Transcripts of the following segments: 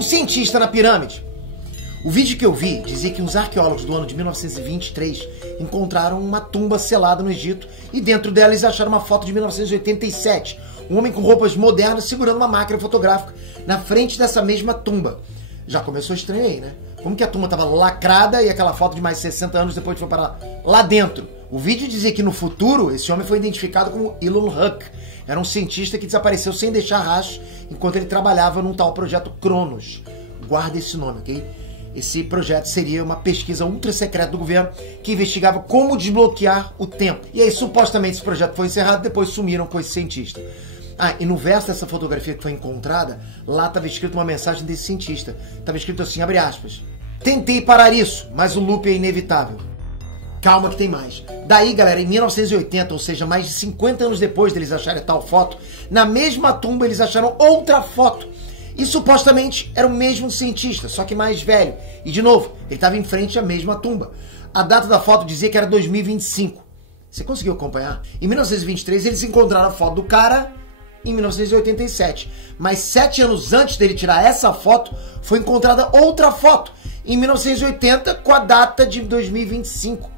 O cientista na pirâmide. O vídeo que eu vi dizia que os arqueólogos do ano de 1923 encontraram uma tumba selada no Egito e dentro dela eles acharam uma foto de 1987, um homem com roupas modernas segurando uma máquina fotográfica na frente dessa mesma tumba. Já começou estranho aí, né? Como que a tumba estava lacrada e aquela foto de mais de 60 anos depois foi parar lá dentro? O vídeo dizia que no futuro esse homem foi identificado como Elon Huck. Era um cientista que desapareceu sem deixar rastros enquanto ele trabalhava num tal projeto Cronos. Guarda esse nome, ok? Esse projeto seria uma pesquisa ultra secreta do governo que investigava como desbloquear o tempo. E aí, supostamente, esse projeto foi encerrado e depois sumiram com esse cientista. Ah, e no verso dessa fotografia que foi encontrada, lá estava escrito uma mensagem desse cientista. Estava escrito assim, abre aspas. Tentei parar isso, mas o loop é inevitável. Calma que tem mais. Daí, galera, em 1980, ou seja, mais de 50 anos depois deles acharem tal foto, na mesma tumba eles acharam outra foto. E supostamente era o mesmo cientista, só que mais velho. E de novo, ele estava em frente à mesma tumba. A data da foto dizia que era 2025. Você conseguiu acompanhar? Em 1923 eles encontraram a foto do cara em 1987. Mas 7 anos antes dele tirar essa foto, foi encontrada outra foto em 1980 com a data de 2025.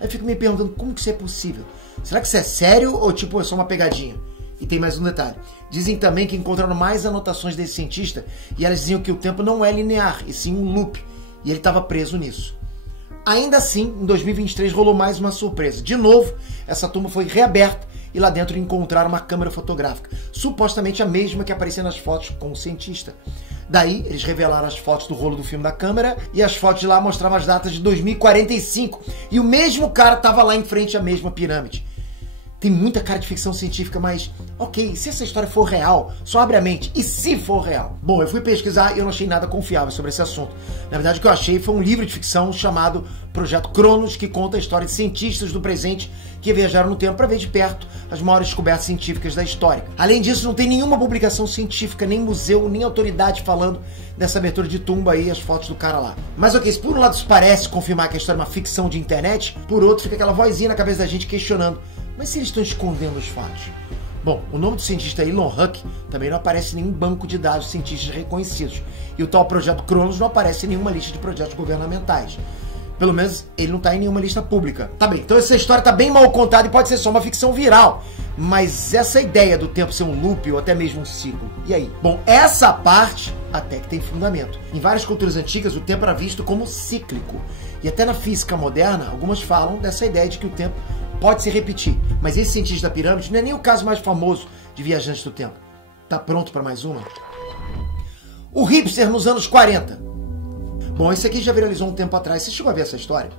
Aí eu fico me perguntando como que isso é possível. Será que isso é sério ou tipo é só uma pegadinha? E tem mais um detalhe. Dizem também que encontraram mais anotações desse cientista e elas diziam que o tempo não é linear, e sim um loop. E ele estava preso nisso. Ainda assim, em 2023 rolou mais uma surpresa. De novo, essa tumba foi reaberta e lá dentro encontraram uma câmera fotográfica. Supostamente a mesma que aparecia nas fotos com o cientista. Daí, eles revelaram as fotos do rolo do filme da câmera e as fotos de lá mostravam as datas de 2045. E o mesmo cara estava lá em frente à mesma pirâmide. Tem muita cara de ficção científica, mas ok, se essa história for real, só abre a mente. E se for real? Bom, eu fui pesquisar e eu não achei nada confiável sobre esse assunto. Na verdade, o que eu achei foi um livro de ficção chamado Projeto Cronos, que conta a história de cientistas do presente que viajaram no tempo para ver de perto as maiores descobertas científicas da história. Além disso, não tem nenhuma publicação científica, nem museu, nem autoridade falando dessa abertura de tumba aí, as fotos do cara lá. Mas ok, se por um lado isso parece confirmar que a história é uma ficção de internet, por outro fica aquela vozinha na cabeça da gente questionando. Mas se eles estão escondendo os fatos? Bom, o nome do cientista Elon Huck também não aparece em nenhum banco de dados de cientistas reconhecidos. E o tal projeto Cronos não aparece em nenhuma lista de projetos governamentais. Pelo menos ele não está em nenhuma lista pública. Tá bem, então essa história está bem mal contada e pode ser só uma ficção viral. Mas essa ideia do tempo ser um loop ou até mesmo um ciclo, e aí? Bom, essa parte até que tem fundamento. Em várias culturas antigas o tempo era visto como cíclico. E até na física moderna, algumas falam dessa ideia de que o tempo pode se repetir, mas esse cientista da pirâmide não é nem o caso mais famoso de viajantes do tempo. Tá pronto para mais uma? O hipster nos anos 40. Bom, esse aqui já viralizou um tempo atrás. Você chegou a ver essa história?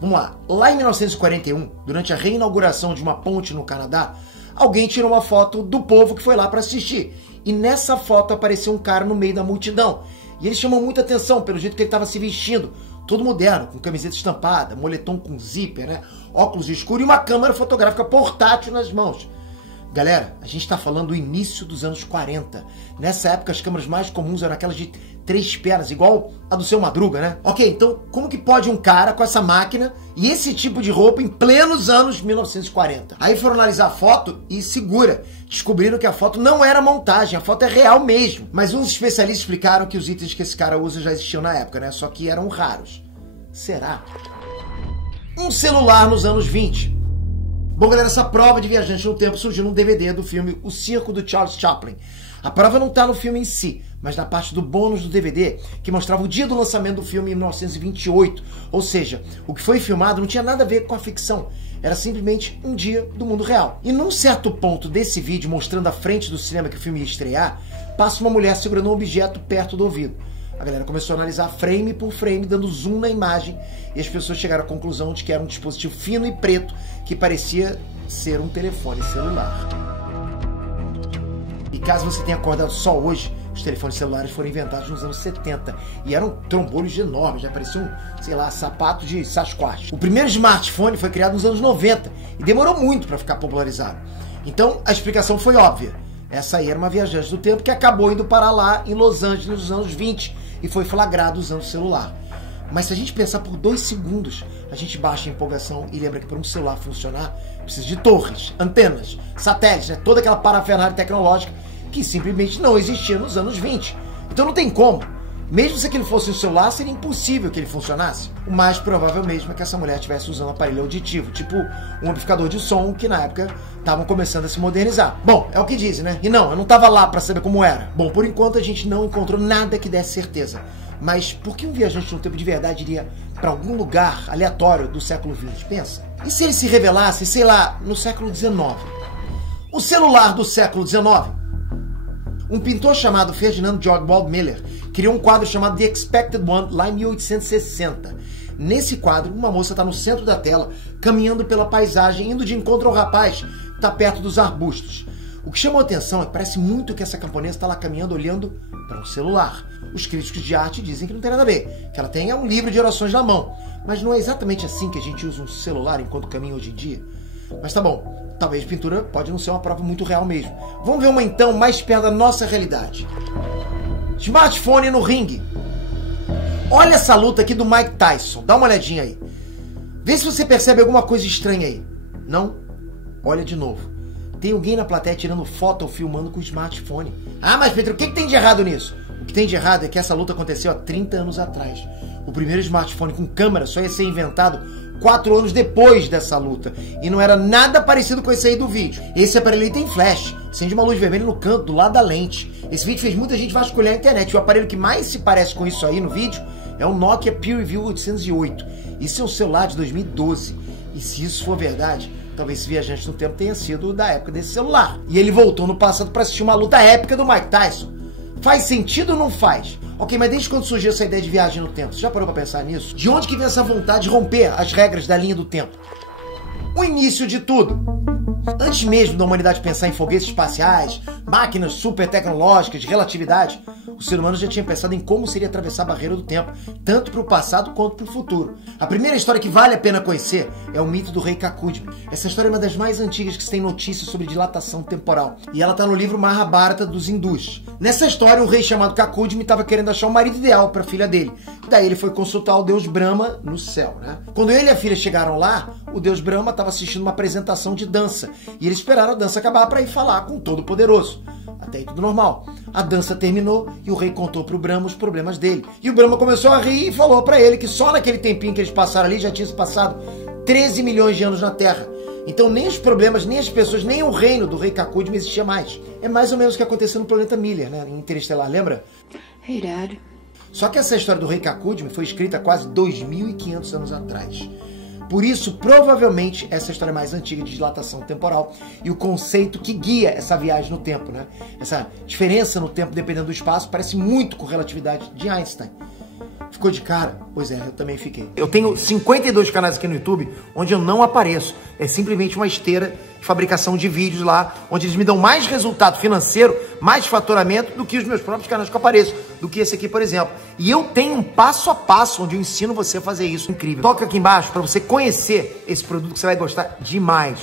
Vamos lá. Lá em 1941, durante a reinauguração de uma ponte no Canadá, alguém tirou uma foto do povo que foi lá para assistir. E nessa foto apareceu um cara no meio da multidão. E ele chamou muita atenção pelo jeito que ele estava se vestindo. Todo moderno, com camiseta estampada, moletom com zíper, né? Óculos escuros e uma câmera fotográfica portátil nas mãos. Galera, a gente está falando do início dos anos 40. Nessa época as câmeras mais comuns eram aquelas de 3 pernas, igual a do Seu Madruga, né? Ok, então como que pode um cara com essa máquina e esse tipo de roupa em plenos anos 1940? Aí foram analisar a foto e segura. Descobriram que a foto não era montagem, a foto é real mesmo. Mas uns especialistas explicaram que os itens que esse cara usa já existiam na época, né? Só que eram raros. Será? Um celular nos anos 20. Bom, galera, essa prova de viajante no tempo surgiu num DVD do filme O Circo do Charles Chaplin. A prova não está no filme em si, mas na parte do bônus do DVD, que mostrava o dia do lançamento do filme em 1928. Ou seja, o que foi filmado não tinha nada a ver com a ficção. Era simplesmente um dia do mundo real. E num certo ponto desse vídeo, mostrando a frente do cinema que o filme ia estrear, passa uma mulher segurando um objeto perto do ouvido. A galera começou a analisar frame por frame, dando zoom na imagem, e as pessoas chegaram à conclusão de que era um dispositivo fino e preto que parecia ser um telefone celular. E caso você tenha acordado só hoje, os telefones celulares foram inventados nos anos 70 e eram trombolhos enormes, já pareciam, sei lá, sapato de Sasquatch. O primeiro smartphone foi criado nos anos 90 e demorou muito para ficar popularizado. Então a explicação foi óbvia. Essa aí era uma viajante do tempo que acabou indo parar lá em Los Angeles nos anos 20 e foi flagrado usando o celular. Mas se a gente pensar por 2 segundos, a gente baixa a empolgação e lembra que para um celular funcionar, precisa de torres, antenas, satélites, né? Toda aquela parafernália tecnológica que simplesmente não existia nos anos 20. Então não tem como. Mesmo se aquele fosse um celular, seria impossível que ele funcionasse. O mais provável mesmo é que essa mulher estivesse usando um aparelho auditivo, tipo um amplificador de som que na época estavam começando a se modernizar. Bom, é o que dizem, né? E não, eu não tava lá pra saber como era. Bom, por enquanto a gente não encontrou nada que desse certeza. Mas por que um viajante no tempo de verdade iria pra algum lugar aleatório do século XX? Pensa. E se ele se revelasse, sei lá, no século XIX? O celular do século XIX? Um pintor chamado Ferdinand Georg Wald Miller criou um quadro chamado The Expected One lá em 1860. Nesse quadro, uma moça está no centro da tela, caminhando pela paisagem, indo de encontro ao rapaz que está perto dos arbustos. O que chamou a atenção é que parece muito que essa camponesa está lá caminhando olhando para um celular. Os críticos de arte dizem que não tem nada a ver, que ela tem um livro de orações na mão. Mas não é exatamente assim que a gente usa um celular enquanto caminha hoje em dia. Mas tá bom. Talvez pintura pode não ser uma prova muito real mesmo. Vamos ver uma então mais perto da nossa realidade. Smartphone no ringue. Olha essa luta aqui do Mike Tyson. Dá uma olhadinha aí. Vê se você percebe alguma coisa estranha aí. Não? Olha de novo. Tem alguém na plateia tirando foto ou filmando com o smartphone. Ah, mas Pedro, o que tem de errado nisso? O que tem de errado é que essa luta aconteceu há 30 anos atrás. O primeiro smartphone com câmera só ia ser inventado 4 anos depois dessa luta. E não era nada parecido com esse aí do vídeo. Esse aparelho aí tem flash. Acende uma luz vermelha no canto, do lado da lente. Esse vídeo fez muita gente vasculhar a internet. E o aparelho que mais se parece com isso aí no vídeo é o Nokia PureView 808. Isso é um celular de 2012. E se isso for verdade, talvez esse viajante no tempo tenha sido da época desse celular. E ele voltou no passado para assistir uma luta épica do Mike Tyson. Faz sentido ou não faz? Ok, mas desde quando surgiu essa ideia de viagem no tempo? Você já parou pra pensar nisso? De onde que vem essa vontade de romper as regras da linha do tempo? O início de tudo. Antes mesmo da humanidade pensar em foguetes espaciais, máquinas super tecnológicas, de relatividade, o ser humano já tinha pensado em como seria atravessar a barreira do tempo, tanto para o passado quanto para o futuro. A primeira história que vale a pena conhecer é o mito do rei Kakudmi. Essa história é uma das mais antigas que se tem notícias sobre dilatação temporal, e ela está no livro Mahabharata dos hindus. Nessa história, um rei chamado Kakudmi estava querendo achar um marido ideal para a filha dele. Daí ele foi consultar o deus Brahma no céu, né? Quando ele e a filha chegaram lá, o deus Brahma estava assistindo uma apresentação de dança, e eles esperaram a dança acabar para ir falar com o Todo-Poderoso. Até aí tudo normal. A dança terminou e o rei contou pro Brahma os problemas dele. E o Brahma começou a rir e falou pra ele que só naquele tempinho que eles passaram ali já tinha se passado 13 milhões de anos na Terra. Então nem os problemas, nem as pessoas, nem o reino do rei Kakudmi existia mais. É mais ou menos o que aconteceu no planeta Miller, né? Em Interestelar, lembra? Hey, Dad. Só que essa história do rei Kakudmi foi escrita quase 2.500 anos atrás. Por isso, provavelmente, essa é a história mais antiga de dilatação temporal e o conceito que guia essa viagem no tempo, né? Essa diferença no tempo dependendo do espaço parece muito com relatividade de Einstein. Ficou de cara? Pois é, eu também fiquei. Eu tenho 52 canais aqui no YouTube onde eu não apareço. É simplesmente uma esteira de fabricação de vídeos lá, onde eles me dão mais resultado financeiro, mais faturamento do que os meus próprios canais que eu apareço, do que esse aqui, por exemplo. E eu tenho um passo a passo onde eu ensino você a fazer isso. Incrível. Toca aqui embaixo para você conhecer esse produto que você vai gostar demais.